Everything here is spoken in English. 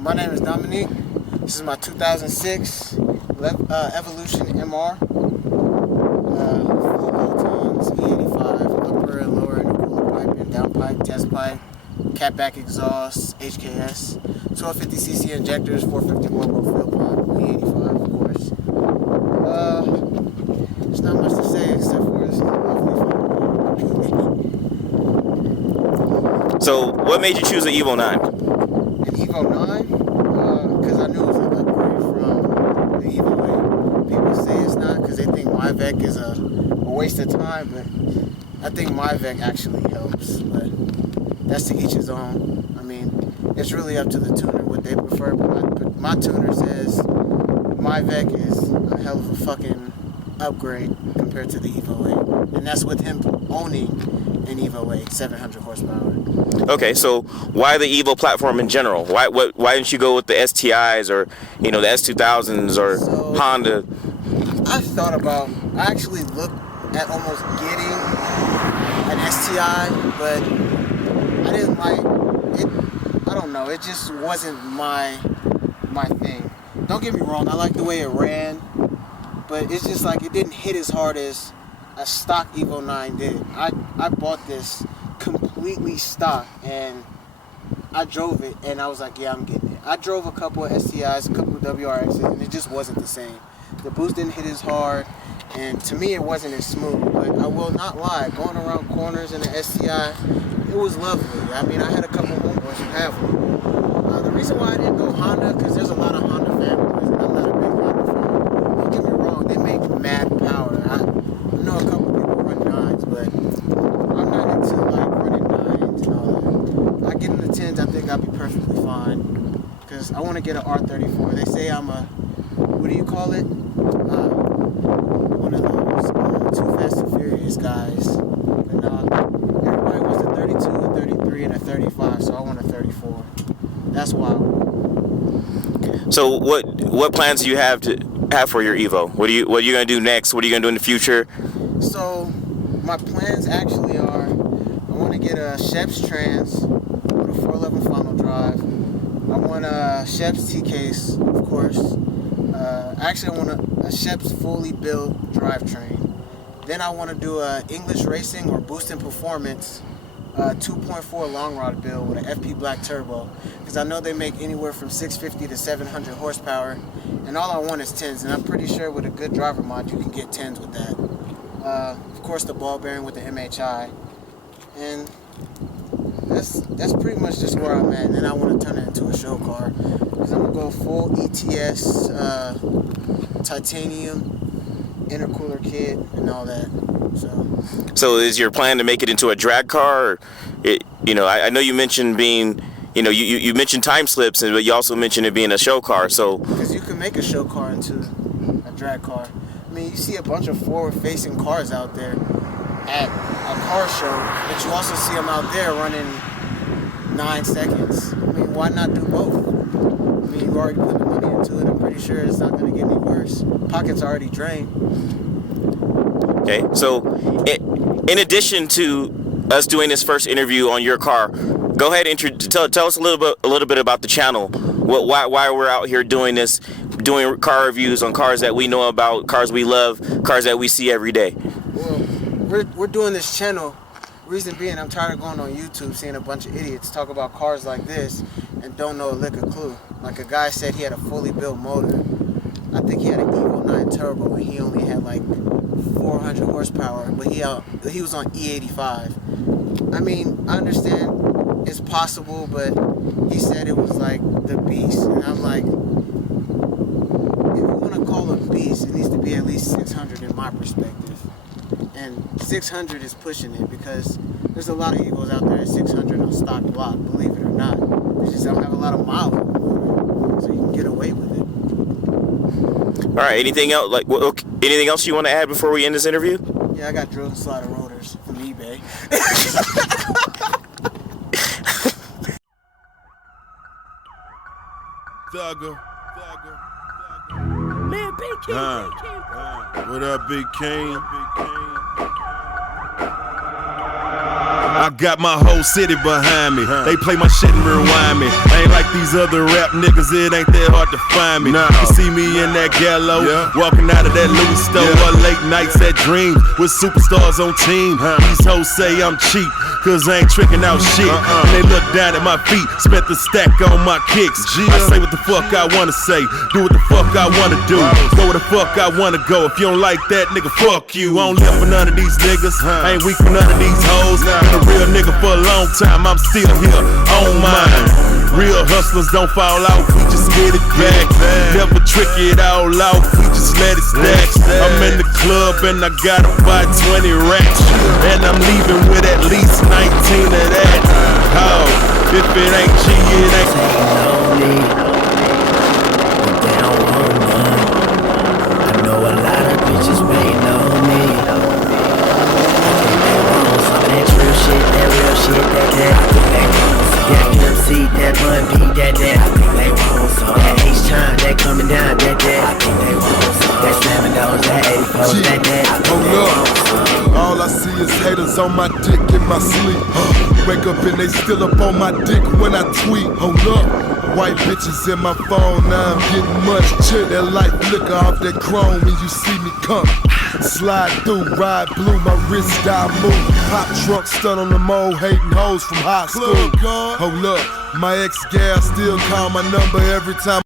My name is Dominique. This is my 2006 Evolution MR. Full bolt-ons, E85, upper and lower intercooler pipe and downpipe, test pipe, catback exhaust, HKS, 1250cc injectors, 450 Warburg fill pump, E85 of course. There's not much to say except for this is a lovely fucking So, what made you choose an Evo IX? An Evo IX? Because I knew it was an upgrade from the Evo VIII. People say it's not because they think MyVec is a waste of time, but I think MyVec actually helps. But that's to each his own. I mean, it's really up to the tuner what they prefer, but my tuner says MyVec is a hell of a fucking upgrade compared to the Evo VIII. And that's with him owning an Evo VIII, 700 horsepower. Okay, so why the Evo platform in general? Why didn't you go with the STIs or the S2000s or Honda? I actually looked at almost getting an STI, but I didn't like it. I don't know, it just wasn't my thing. Don't get me wrong, I like the way it ran, but it's just like it didn't hit as hard as a stock Evo IX did. I bought this completely stock and I drove it and I was like, yeah, I'm getting it. I drove a couple of STIs, a couple of WRXs, and it just wasn't the same. The boost didn't hit as hard, and to me it wasn't as smooth, but I will not lie, going around corners in the STI, it was lovely. I mean, I had a couple homeboys who have one. The reason why I didn't go Honda, because there's a lot of Honda fanboys, and I'm not a big Honda fan. Don't get me wrong, they make mad power. I know a couple people run 9s, but I'm not into like running 9s and all that. I get into 10s, I think I'll be perfectly fine, because I want to get an R34. They say I'm a, what do you call it? One of those Too Fast and Furious guys. But everybody wants a 32, a 33, and a 35, so I want a 34. That's why. So what plans do you have for your Evo? What are you gonna do next? What are you gonna do in the future? So my plans actually are, I want to get a Sheps Trans with a 411 final drive. I want a Sheps T-Case, of course. Actually, I want a Sheps fully built drivetrain. Then I want to do a English Racing or Boosting Performance 2.4 long rod build with an FP Black turbo, because I know they make anywhere from 650 to 700 horsepower, and all I want is 10s, and I'm pretty sure with a good driver mod you can get 10s with that. Of course, the ball bearing with the MHI, and that's pretty much just where I'm at. And then I want to turn it into a show car, because I'm gonna go full ETS, titanium intercooler kit and all that. So is your plan to make it into a drag car? Or I know you mentioned being, you mentioned time slips, but you also mentioned it being a show car. So because you can make a show car into a drag car. I mean, you see a bunch of forward-facing cars out there at a car show, but you also see them out there running 9 seconds. I mean, why not do both? I mean, you already put the money into it. I'm pretty sure it's not going to get any worse. Pockets already drained. Okay, so in addition to us doing this first interview on your car, go ahead and tell us a little bit about the channel. Why we're out here doing this, doing car reviews on cars that we know about, cars we love, cars that we see every day. Well, we're doing this channel. Reason being, I'm tired of going on YouTube seeing a bunch of idiots talk about cars like this and don't know a lick of clue. Like a guy said he had a fully built motor. I think he had an Evo IX turbo and he only had like 400 horsepower, but he was on E85. I mean, I understand it's possible, but he said it was like the beast, and I'm like, if you want to call it a beast, it needs to be at least 600 in my perspective, and 600 is pushing it, because there's a lot of Evos out there at 600 on stock block, believe it or not. They just don't have a lot of miles on the motor, so you can get away with it. All right, anything else anything else you want to add before we end this interview? Yeah, I got drill and slider rotors from eBay. Thugger. Man, Big King. What up, Big King? I got my whole city behind me. They play my shit and rewind me. I ain't like these other rap niggas, it ain't that hard to find me. Nah. You see me in that gallo, Yeah. walking out of that Louis store, Yeah. or late nights at Dreams with superstars on team. These hoes say I'm cheap, cause I ain't tricking out shit. And they look down at my feet, spent the stack on my kicks. I say what the fuck I wanna say, do what the fuck I wanna do, go where the fuck I wanna go. If you don't like that, nigga, fuck you. I don't live for none of these niggas, I ain't weak for none of these hoes. Been a real nigga for a long time, I'm still here on mine. Real hustlers don't fall out, we just get it back. Never trick it all out, we just let it stack. I'm in the club and I gotta buy 20 racks, and I'm leaving with at least 19 of that. How? If it ain't G, it ain't. Lonely, but they don't want none. I know a lot of bitches waiting on me. I think they want some of that true shit, that real shit, that. I think they want some that MC, that Bun B, that. I think they want some that H-Time, that coming down, that. I think they want some that slamming doors, that 84, that. I think they want some. All I see is haters on my dick in my sleep. Wake up and they still up on my dick when I tweet. Hold up, white bitches in my phone, now I'm getting much chill. That light flicker off that chrome when you see me come. Slide through, ride blue, my wrist die move. Hot truck stun on the mole, hating hoes from high school. Hold up, my ex-gal still call my number every time